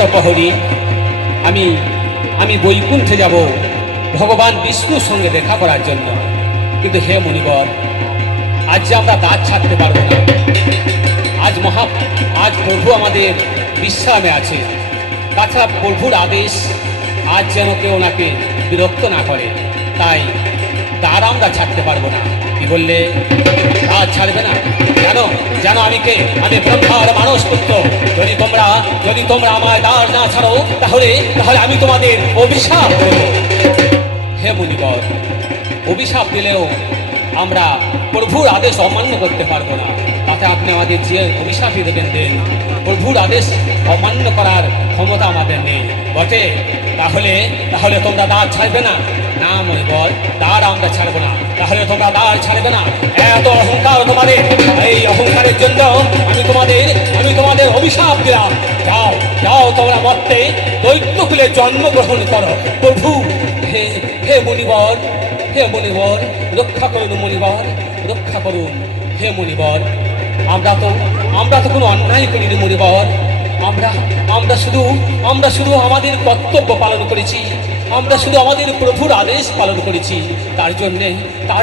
11 প্রহরী আমি আমি বৈকুণ্ঠে যাব ভগবান বিষ্ণুর সঙ্গে দেখা করার জন্য। কিন্তু হে মুনিবর, আজ যে আমরা দাঁত ছাড়তে পারবো না। আজ প্রভু আমাদের বিশ্রামে আছে। তাছাড়া প্রভুর আদেশ আজ যেন কেউ ওনাকে বিরক্ত না করে, তাই তার আমরা ছাড়তে পারবো না। কি বললে? দাঁত ছাড়বে না? জানো আমি কে? আমি ব্রহ্মার মানস পুত্র। যদি তোমরা আমায় দাঁড় না ছাড়ো, তাহলে আমি তোমাদের অভিশাপ দেব। হে মুনিবর, অভিশাপ দিলেও আমরা প্রভুর আদেশ অমান্য করতে পারবো না। তাতে আপনি আমাদের যে অভিশাপই দেবেন দেন, প্রভুর আদেশ অমান্য করার ক্ষমতা আমাদের নেই বটে। তাহলে তোমরা দাঁড় ছাড়বে না? না মুনিবর, দাঁড় আমরা ছাড়বো না। তাহলে তোমরা দাঁড় ছাড়বে না? এত অহংকার তোমাদের। এই অহংকারের জন্য আমি তোমাদের অভিশাপ দিলাম। যাও তোমরা মর্তে দৈত্যকুলে জন্মগ্রহণ করো। প্রভু হে মুনিবর, রক্ষা করুন মুনিবর, রক্ষা করুন। হে মুনিবর, আমরা তো কোনো অন্যায় করিনি মুনিবর। আমরা শুধু আমাদের কর্তব্য পালন করেছি। আমরা শুধু আমাদের প্রভুর আদেশ পালন করেছি। তার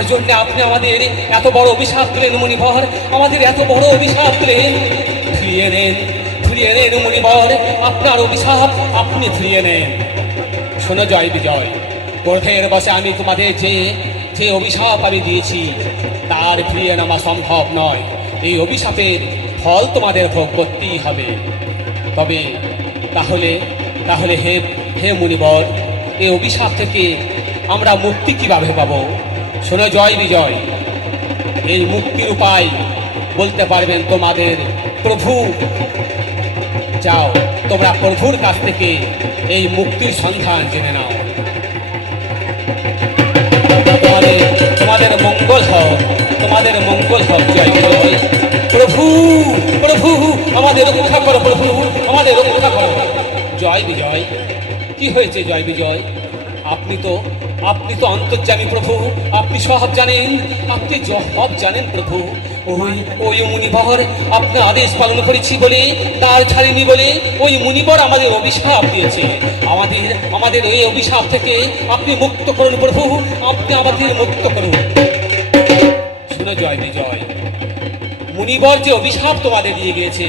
জন্যে আপনি আমাদের এত বড় অভিশাপ দিলেন মুনিবর। আমাদের এত বড় অভিশাপ দিলেন। ফিরিয়ে নেন মুনিবর, আপনার অভিশাপ আপনি ফিরিয়ে নেন। শোনো জয় বিজয়, ক্রোধের বশে আমি তোমাদের যে অভিশাপ আমি দিয়েছি তার ফিরিয়ে নেওয়া সম্ভব নয়। এই অভিশাপের ফল তোমাদের ভোগ করতেই হবে। তবে তাহলে হে মুনিবর, এই অভিশাপ থেকে আমরা মুক্তি কিভাবে পাব? শোনো জয় বিজয়, এই মুক্তির উপায় বলতে পারবেন তোমাদের প্রভু। যাও তোমরা প্রভুর কাছ থেকে এই মুক্তির সন্ধান জেনে নাও। তোমাদের মঙ্গল হোক জয় বিজয়। প্রভু আমাদের রক্ষা করো, প্রভু আমাদের রক্ষা করো। জয় বিজয়, কি হয়েছে জয় বিজয়? আপনি তো অন্তর্যামী প্রভু, আপনি সব জানেন প্রভু। ওই মুনিবর আপনার আদেশ পালন করেছি বলে, তার ছাড়িনি বলে ওই মুনিবর আমাদের অভিশাপ দিয়েছে। আমাদের এই অভিশাপ থেকে আপনি মুক্ত করুন প্রভু, আপনি আমাদের মুক্ত করুন। শুনো জয় বিজয়, মুনিবর যে অভিশাপ তোমাদের দিয়ে গিয়েছে,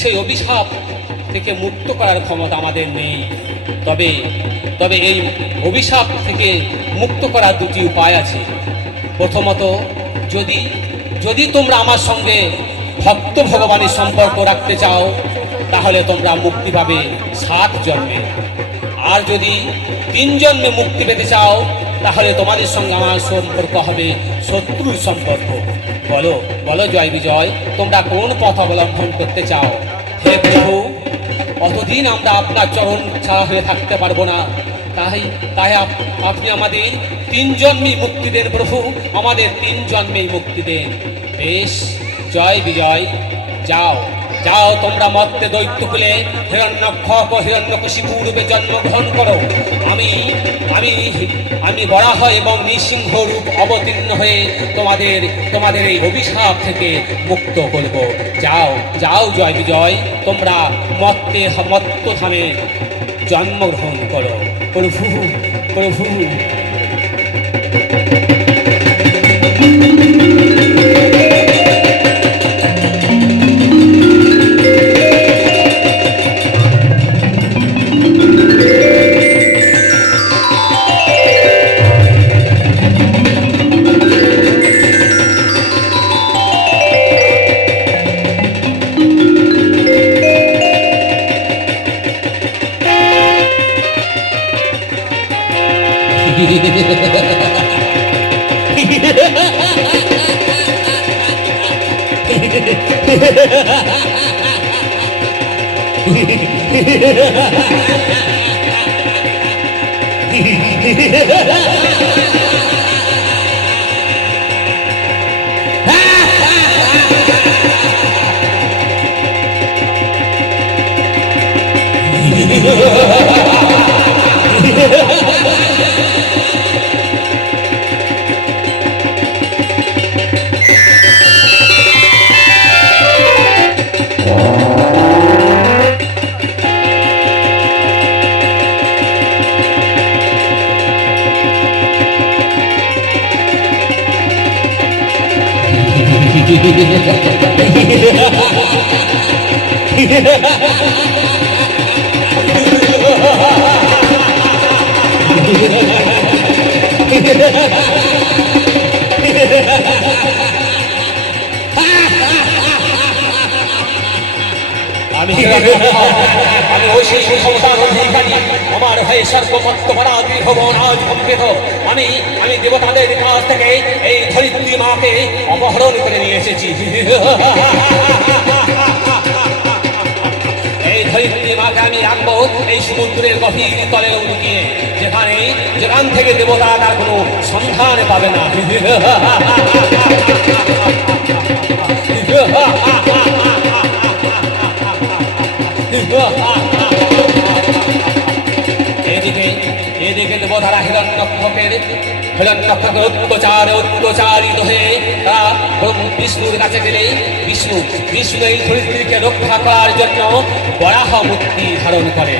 সেই অভিশাপ থেকে মুক্ত করার ক্ষমতা আমাদের নেই। তবে এই অভিশাপ থেকে মুক্ত করার দুটি উপায় আছে। প্রথমত, যদি তোমরা আমার সঙ্গে ভক্ত ভগবানের সম্পর্ক রাখতে চাও, তাহলে তোমরা মুক্তি পাবে 7 জন্মে। আর যদি 3 জন্মে মুক্তি পেতে চাও, তাহলে তোমাদের সঙ্গে আমার সম্পর্ক হবে শত্রুর সম্পর্ক। বলো জয় বিজয়, তোমরা কোন পথ অবলম্বন করতে চাও? হে প্রভু, অতদিন আমরা আপনার চরণ ছাড়া হয়ে থাকতে পারবো না। তাই আপনি আমাদের 3 জন্মেই মুক্তি দেন প্রভু, আমাদের 3 জন্মেই মুক্তি দেন। বেশ, জয় বিজয়, যাও তোমরা মর্তে দৈত্যকুলে হিরণ্যক্ষক ও হিরণ্যকশিপু রূপে জন্মগ্রহণ করো। আমি বরাহ এবং নৃসিংহ রূপ অবতীর্ণ হয়ে তোমাদের এই অভিশাপ থেকে মুক্ত করব। যাও জয় বিজয়, তোমরা মত্তধামে জন্মগ্রহণ করো। প্রভু আমি ওই সেই ক্ষমতার অধিকারী। আমার হয়ে সর্বমত্ত পরাধী ভবন আজ কম্পিত। আমি আমি দেবতাদের কাছ থেকে এই ধরিত্রী মাকে অপহরণ করে নিয়ে এসেছি। এই ধরিত্রী মাকে আমি রাখবো এই সমুদ্রের গভীর তলে লুকিয়ে, যেখান থেকে দেবতা তার কোনো সন্ধান পাবে না। এদিকে দেবতারা হিরণ্যক্ষের অত্যাচারিত হয়ে তারা বিষ্ণুর কাছে গেলে বিষ্ণু এই ধরিত্রীকে রক্ষা করার জন্য বরাহ মূর্তি ধারণ করে।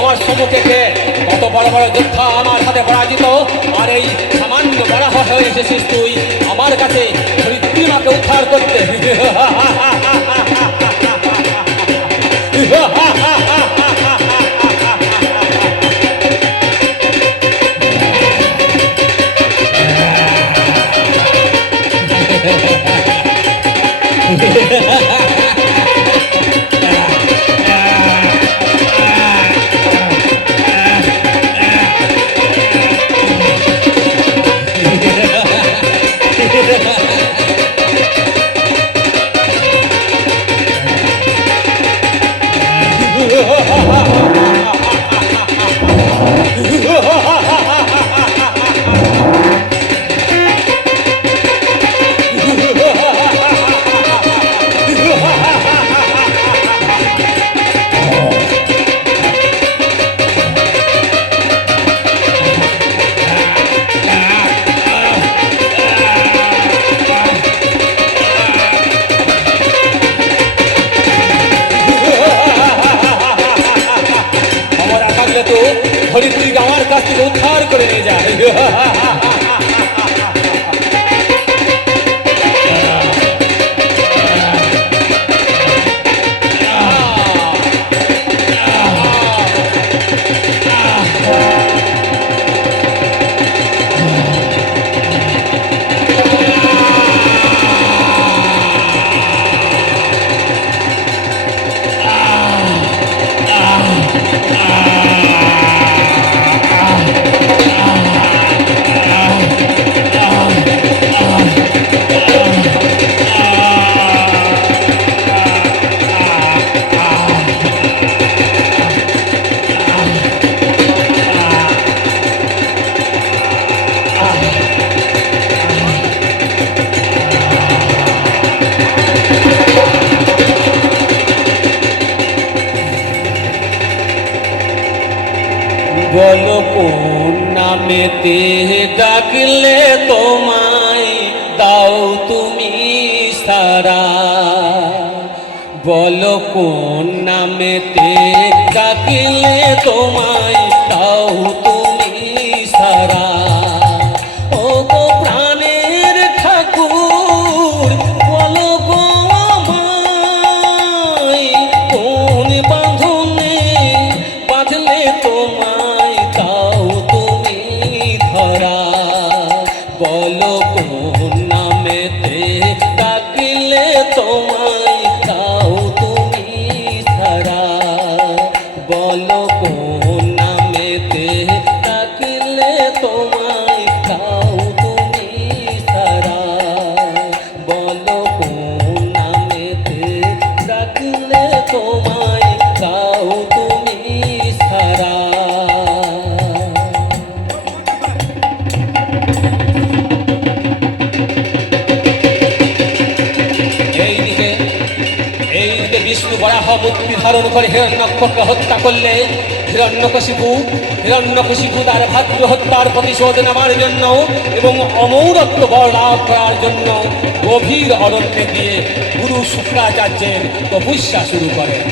আমার সম্মুখে কত বড় বড় যোদ্ধা আমার হাতে পরাজিত, আর এই সামান্য বরাহ হয়ে এসেছিস তুই আমার কাছে ধরিত্রী মাকে উদ্ধার করতে। ধরিত্রীকে আমার কাছ থেকে উদ্ধার করে নিয়ে যায়। বলো কোন নামেতে ডাকলে তোমায় দাও তুমি সারা, বলো কোন নামেতে ডাকলে তোমায় দাও তুমি সারা। ও গো প্রাণের ঠাকুর বলো গো আমায় কোন বাঁধনে বাঁধলে তোমায় দাও তুমি ধরা, বলো কোন নামেতে ডাকলে তোমায় দাও তুমি সারা, বলো কোন নামেতে ডাকলে তোমায় দাও তুমি সারা, বলো কোন নামেতে ডাকলে তোমায় দাও তুমি সারা। বিষ্ণু বরাহ মূর্তি ধারণ করে হিরণ্যক্ষকে হত্যা করলে হিরণ্যকশিপু তার ভাতৃ হত্যার প্রতিশোধ নেওয়ার জন্য এবং অমৌরত্ব বর লাভ করার জন্য গভীর অরণ্যে গিয়ে গুরু শুক্রাচার্যের তপস্যা শুরু করেন।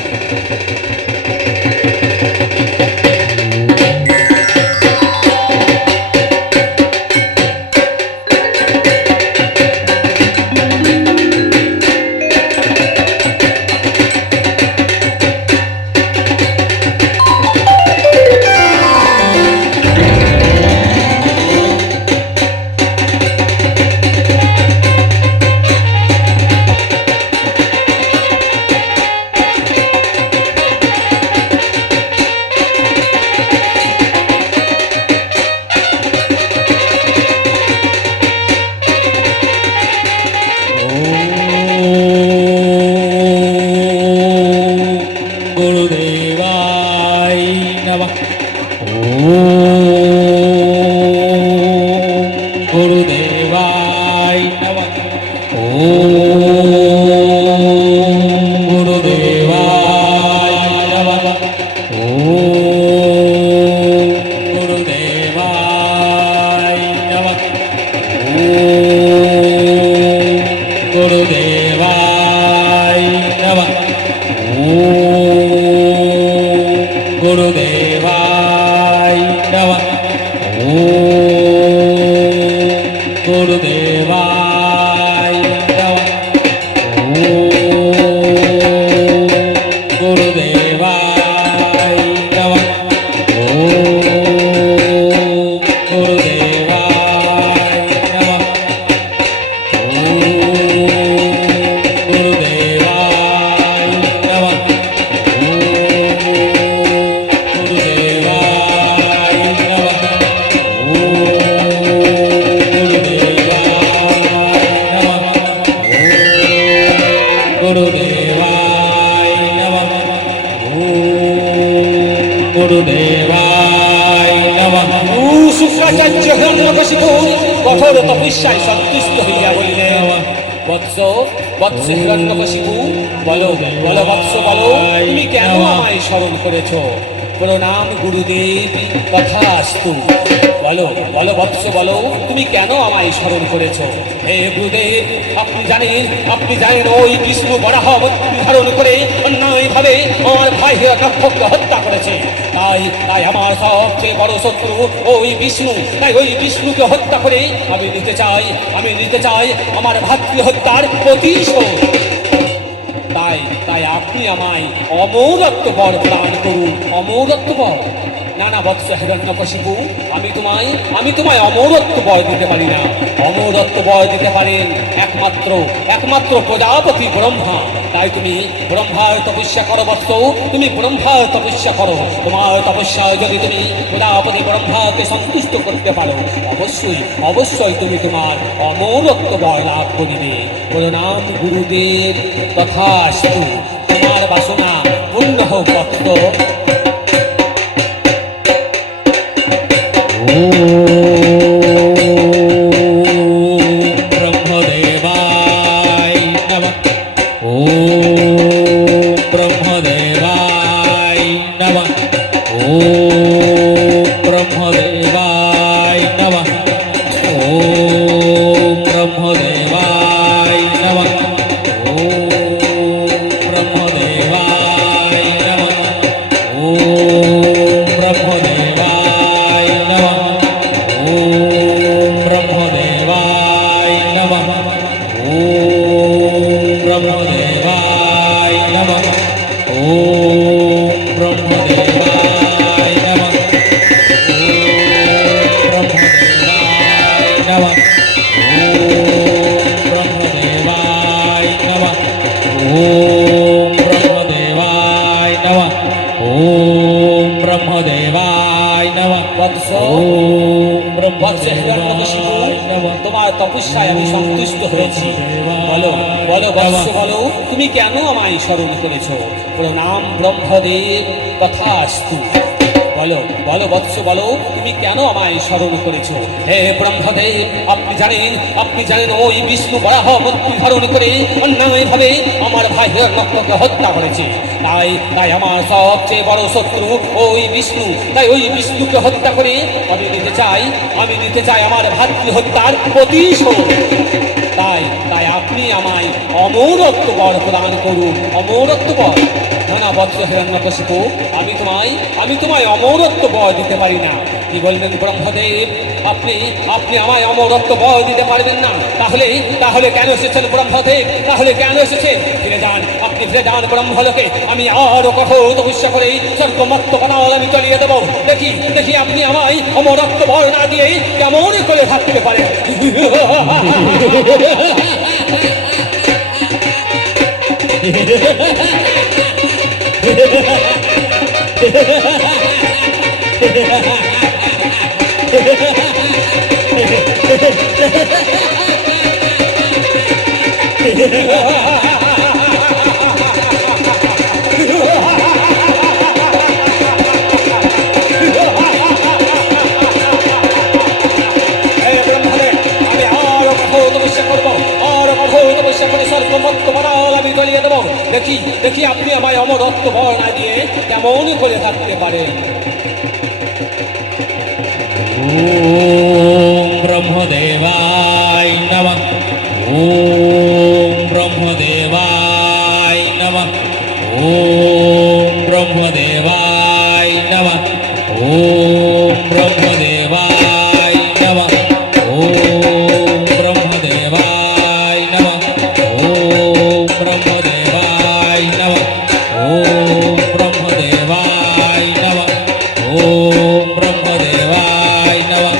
শুক্রাচার্য হিরণ্যকশিপু কঠোর তপস্যায় সন্তুষ্ট হইয়া বলিলেন, বৎস বৎস হিরণ্যকশিপু, বলো বলো বৎস বলো, তুমি কেন আমায় স্মরণ করেছ? প্রণাম গুরুদেব, তথাস্তু। বলো বলো বৎস বলো, তুমি কেন আমায় স্মরণ করেছ? হে গুরুদেব, আপনি জানেন ওই বিষ্ণু বরাহ মূর্তি ধারণ করে অন্যায়ভাবে আমার ভাই হিরণ্যক্ষকে হত্যা করেছে। তাই আমার সবচেয়ে বড় শত্রু ওই বিষ্ণু। তাই ওই বিষ্ণুকে হত্যা করে আমি নিতে চাই আমার ভাতৃ হত্যার প্রতিশোধ। তাই আপনি আমায় অমৌরত্ব বর প্রদান করুন। অমৌরত্ব বর? না বৎস হিরণ্যকশিপু, আমি তোমায় অমৌরত্ব বর দিতে পারি না। অমৌরত্ব বর দিতে পারেন একমাত্র প্রজাপতি ব্রহ্মা। তাই তুমি ব্রহ্মার তপস্যা করো বৎস, তুমি ব্রহ্মার তপস্যা করো। তোমার তপস্যায় যদি তুমি প্রজাপতি ব্রহ্মাকে সন্তুষ্ট করতে পারো, অবশ্যই তুমি তোমার অমৌরত্ব বর লাভ করিবে। প্রণাম গুরুদেব, তথাস্তু। তোমার বাসনা পূর্ণ হোক বৎস। তোমার তপস্যায় আমি সন্তুষ্ট হয়েছি। বলো বলো বৎস বলো, তুমি কেন আমায় স্মরণ করেছ? প্রণাম ব্রহ্মদেব, তথাস্তু। বলো বলো বৎস বলো, তুমি কেন আমায় স্মরণ করেছ? হে ব্রহ্মদেব, আপনি জানেন ওই বিষ্ণু বরাহ মূর্তি ধারণ করে অন্যায়ভাবে আমার ভাই হিরণ্যকশিপুকে হত্যা করেছে। তাই তাই আমার সবচেয়ে বড় শত্রু ওই বিষ্ণু। তাই ওই বিষ্ণুকে হত্যা করে আমি নিতে চাই আমার ভাতৃ হত্যার প্রতিশোধ। তাই তাই আপনি আমায় অমরত্ব বর প্রদান করুন, অমরত্ব বর। না বৎস হিরণ্যকশিপু, আমি তোমায় অমরত্ব বর দিতে পারি না। কি বললেন ব্রহ্মদেব? আপনি আমায় অমরত্ব বর দিতে পারবেন না? তাহলে কেন এসেছেন ব্রহ্মদেব? তাহলে কেন এসেছেন? আপনি ফিরে যান ব্রহ্মলোকে। আমি আরো কঠোর তপস্যা করে স্বর্গমত্ত বানাল আমি চলিয়ে দেবো। দেখি আপনি আমায় অমরত্ব বর না দিয়ে কেমন করে থাকতে পারেন। দেখি আপনি আমায় অমরত্ব বর না দিয়ে কেমন করে থাকতে পারেন। ওম ব্রহ্মদেবায় নমঃ। ওম ব্রহ্মদেবায় নমঃ। ওম ব্রহ্মদেবায় নমঃ। ওম ব্রহ্মদেবায় নমঃ। ওম ব্রহ্মদেবায় নমঃ। ওম ব্রহ্মদেবায় নমঃ। ওম ব্রহ্মদেবায় নমঃ। ওম ব্রহ্মদেবায় নমঃ। ওম ব্রহ্মদেবায় নমঃ।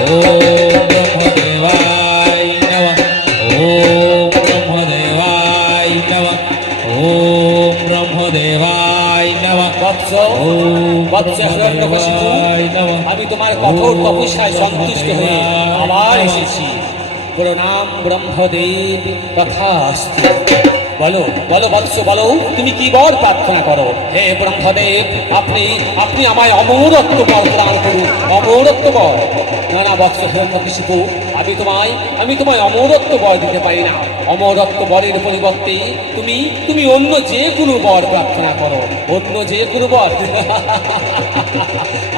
ওম ব্রহ্মদেবায় নমঃ। ওম ব্রহ্মদেবায় নমঃ। বৎস হিরণ্যকশিপু, আমি তোমার কঠোর তপস্যায় সন্তুষ্ট হয়ে আবার এসেছি। প্রণাম ব্রহ্মদেব, তথাস্তু। বলো বৎস, বলো তুমি কি বর প্রার্থনা করো। হে ব্রহ্মদেব, আপনি আমায় অমরত্ব বর প্রদান করুন, অমরত্ব বর। না বৎস হিরণ্যকশিপু, আমি তোমায় অমরত্ব বর দিতে পারি না। অমরত্ব বরের পরিবর্তে তুমি অন্য যে কোনো বর প্রার্থনা করো, অন্য যে কোনো বর।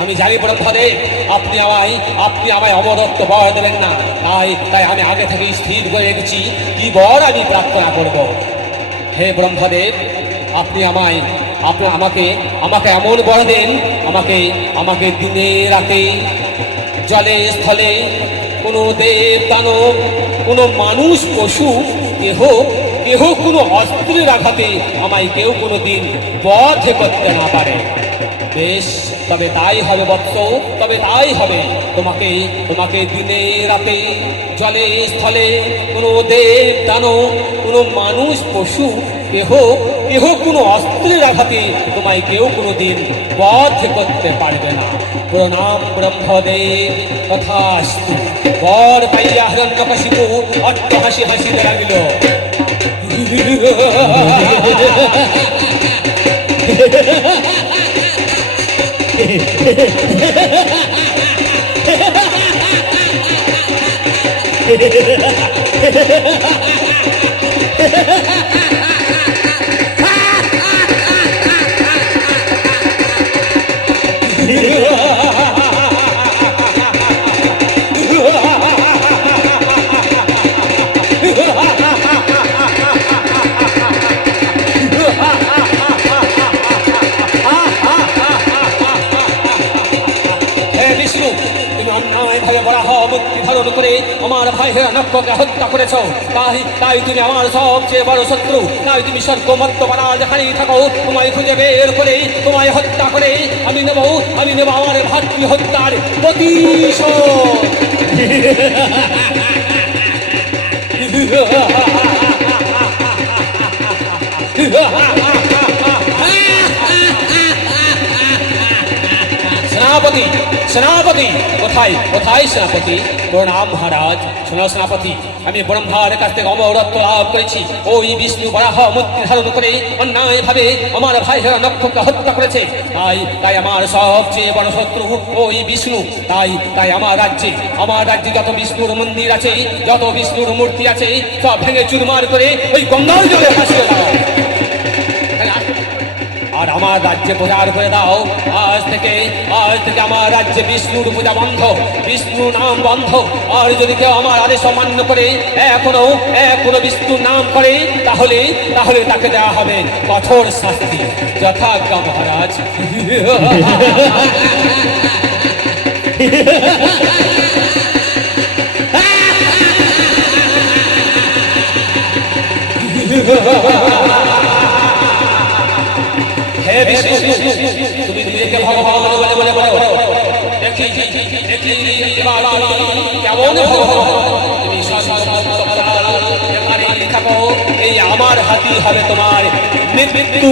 আমি জানি ব্রহ্মদেব, আপনি আমায় অমরত্ব বর দেবেন না। তাই আমি আগে থেকে স্থির করে রেখেছি কি বর আমি প্রার্থনা করব। হে ব্রহ্মদেব, আপনি আমাকে এমন বর দেন, আমাকে দিনে রাতে, জলে স্থলে, কোনো দেব দানব, কোনো মানুষ পশু, কেহ কোনো অস্ত্রের আঘাতে আমায় কেউ কোনো দিন বধ করতে না পারে। বেশ, তবে তাই হবে বৎস, তবে তাই হবে। তোমাকে দিনে রাতে, জলে স্থলে, কোনো দেব দানব, কোনো মানুষ পশু, কেহ কোনো অস্ত্রের আঘাতে তোমায় কেউ কোনো দিন বধ করতে পারবে না। প্রণাম ব্রহ্মদেব, তথাস্তু। বর পাইয়া হিরণ্যকশিপু অট্ট হাসিতে লাগিল। ধারণ করে আমার ভাই হিরণ্যকশিপুকে হত্যা করেছ। তাই তুমি আমার সবচেয়ে বড় শত্রু। তাই তুমি স্বর্গমত্ত বানাল যেখানেই থাকো, তোমায় খুঁজে বের করে, তোমায় হত্যা করে আমি নেব আমার ভাতৃ হত্যার প্রতিশোধ। সেনাপতি, কোথায় সেনাপতি? প্রণাম মহারাজ। শোনো সেনাপতি, আমি ব্রহ্মার কাছ থেকে অমরত্ব লাভ করেছি। ওই বিষ্ণু বরাহ মূর্তি ধারণ করে অন্যায়ভাবে আমার ভাই হিরণ্যকশিপুকে হত্যা করেছে। তাই আমার সবচেয়ে বড় শত্রু ওই বিষ্ণু। তাই আমার রাজ্যে যত বিষ্ণুর মন্দির আছে, যত বিষ্ণুর মূর্তি আছে, সব ভেঙে চুরমার করে ওই গঙ্গার জলে ভাসিয়ে দাও। আমার রাজ্যে প্রচার করে দাও। আজ থেকে আমার রাজ্যে বিষ্ণুর পূজা বন্ধ, বিষ্ণু নাম বন্ধ। আর যদি কেউ আমার আদেশ অমান্য করে এখনো বিষ্ণুর নাম করে, তাহলে তাকে দেওয়া হবে কঠোর শাস্তি, যথাজ্ঞা মহারাজ। হে বিষ্ণু, তুমি নিজেকে ভগবান বলে দেখি এবার কেমন ভগবান। তুমি এখানে থাকো, এই আমার হাতি হবে তোমার মৃত্যু।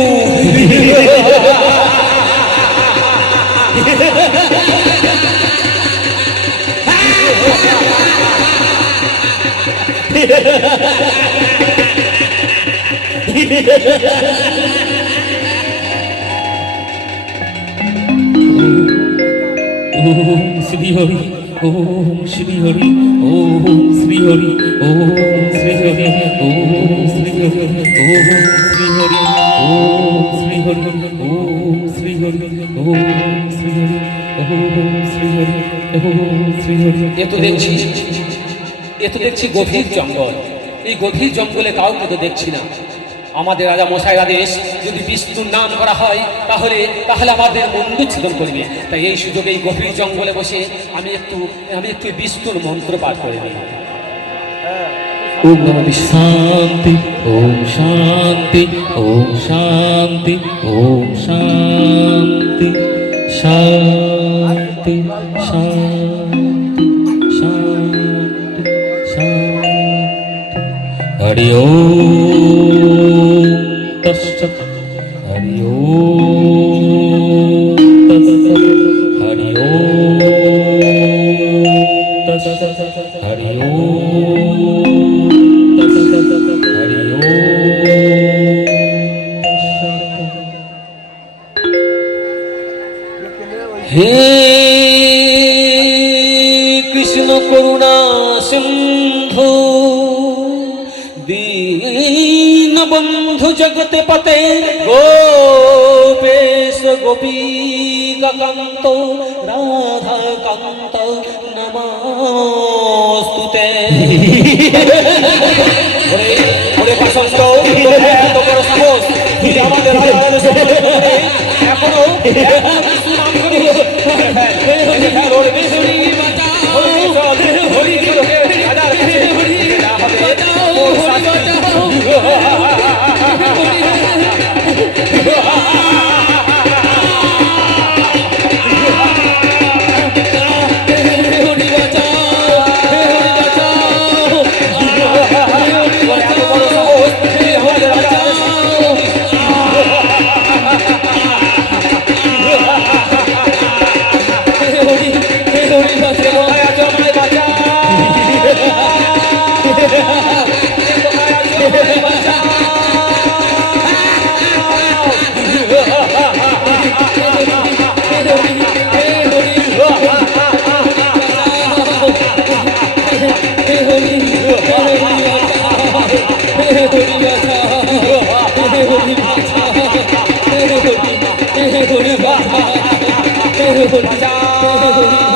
ওম শ্রী হরি, ওম শ্রী হরি, ওম শ্রী হরি, ওম শ্রী হরি, ওম শ্রী হরি, ওম শ্রী হরি, ওম শ্রী হরি, ওম শ্রী হরি, ওম শ্রী হরি, ওম শ্রী হরি, ওম শ্রী হরি। এ তো দেখছি গভীর জঙ্গল। এই গভীর জঙ্গলে কাউকে তো দেখছি না। আমাদের রাজা মশাইয়ের আদেশ, যদি বিষ্ণুর নাম করা হয় তাহলে আমাদের মন্দিচ্ছেদন করবে। তাই এই সুযোগে এই গভীর জঙ্গলে বসে আমি একটু বিষ্ণুর মন্ত্র পাঠ করে নিই। ওম নমঃ শান্তি, ওম শান্তি, ওম শান্তি, ওম শান্তি, শান্তি, শান্তি, শান্তি, শান্তি। হরি ওম তৎসৎ, হরি ওম তৎসৎ, হরি ওম তৎসৎ, হরি ওম তৎসৎ, হরি ওম তৎসৎ। হে কৃষ্ণ করুণা সিন্ধু, দীনবন্ধু জগতে পতে, গোপেশ গোপীকান্ত রাধাকান্ত নমস্তুতে। ওরে পাষণ্ড, এত বড় সাহস, তুই আমাদের রাজার সম্পর্কে এখনো বিষ্ণু নাম করিস? ওরে বিষ্ণু বাঁচাও, হরি চল, রাজার কাছে যা হবে তোর শাস্তি।